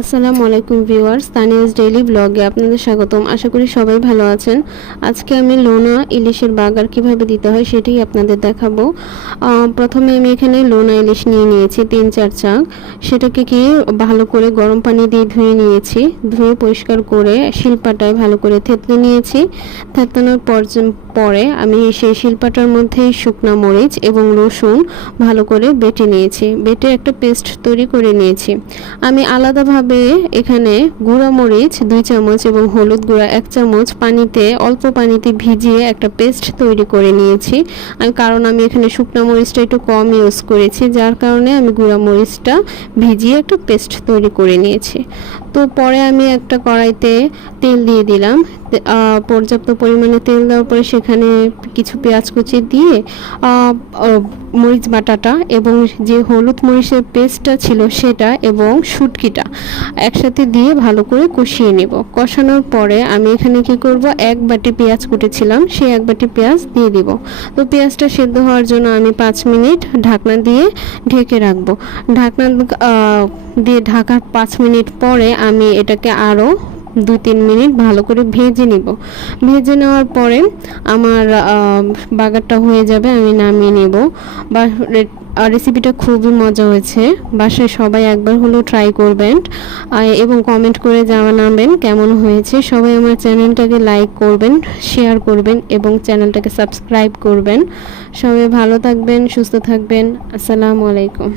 আসসালামু আলাইকুম viewers, Tania's daily ব্লগে আপনাদের স্বাগতম। আশা করি সবাই ভালো আছেন। আজকে আমি লোনা ইলিশের বাগার কিভাবে দিতে হয় সেটাই আপনাদের দেখাবো। প্রথমে আমি এখানে লোনা ইলিশ নিয়ে নিয়েছি 3-4 চাক। সেটাকে কি ভালো করে গরম পানি দিয়ে ধুয়ে নিয়েছি। ধুয়ে পরিষ্কার করে শিলপাটায় ভালো করে থেতলে নিয়েছি। থেতলানোর পরে আমি সেই শিলপাটার মধ্যে শুকনা মরিচ এবং রসুন ভালো করে বেটে নিয়েছি। বেটে একটা পেস্ট তৈরি করে নিয়েছি। আমি আলাদাভাবে এখানে গুঁড়া মরিচ 2 চামচ এবং হলুদ গুঁড়া 1 চামচ অল্প পানিতে ভিজিয়ে একটা পেস্ট তৈরি করে নিয়েছি। কারণ আমি এখানে শুকনো মরিচটা একটু কম ইউজ করেছি, যার কারণে আমি গুঁড়া মরিচটা ভিজিয়ে একটা পেস্ট তৈরি করে নিয়েছি। তো পরে আমি একটা কড়াইতে তেল দিয়ে দিলাম। পর্যাপ্ত পরিমাণে তেল দেওয়ার পরে সেখানে কিছু পেঁয়াজ কুচি দিয়ে মরিচ বাটাটা এবং যে হলুদ মরিচের পেস্টটা ছিল সেটা এবং শুটকিটা একসাথে দিয়ে ভালো করে কষিয়ে নেব। কষানোর পরে আমি এখানে কি করব, 1 বাটি পেঁয়াজ কুটেছিলাম, সেই 1 বাটি পেঁয়াজ দিয়ে দিব। তো পেঁয়াজটা সেদ্ধ হওয়ার জন্য আমি 5 মিনিট ঢাকনা দিয়ে ঢেকে রাখবো। ঢাকনা দিয়ে ঢাকার 5 মিনিট পরে আমি এটাকে আরও 2-3 মিনিট ভালো করে ভেজে নিব। ভেজে নেওয়ার পরে আমার বাগারটা হয়ে যাবে, আমি নামিয়ে নেব। বা রেসিপিটা খুবই মজা হয়েছে, বাসায় সবাই একবার হলেও ট্রাই করবেন এবং কমেন্ট করে জানাবেন কেমন হয়েছে। সবাই আমার চ্যানেলটাকে লাইক করবেন, শেয়ার করবেন এবং চ্যানেলটাকে সাবস্ক্রাইব করবেন। সবাই ভালো থাকবেন, সুস্থ থাকবেন। আসসালামু আলাইকুম।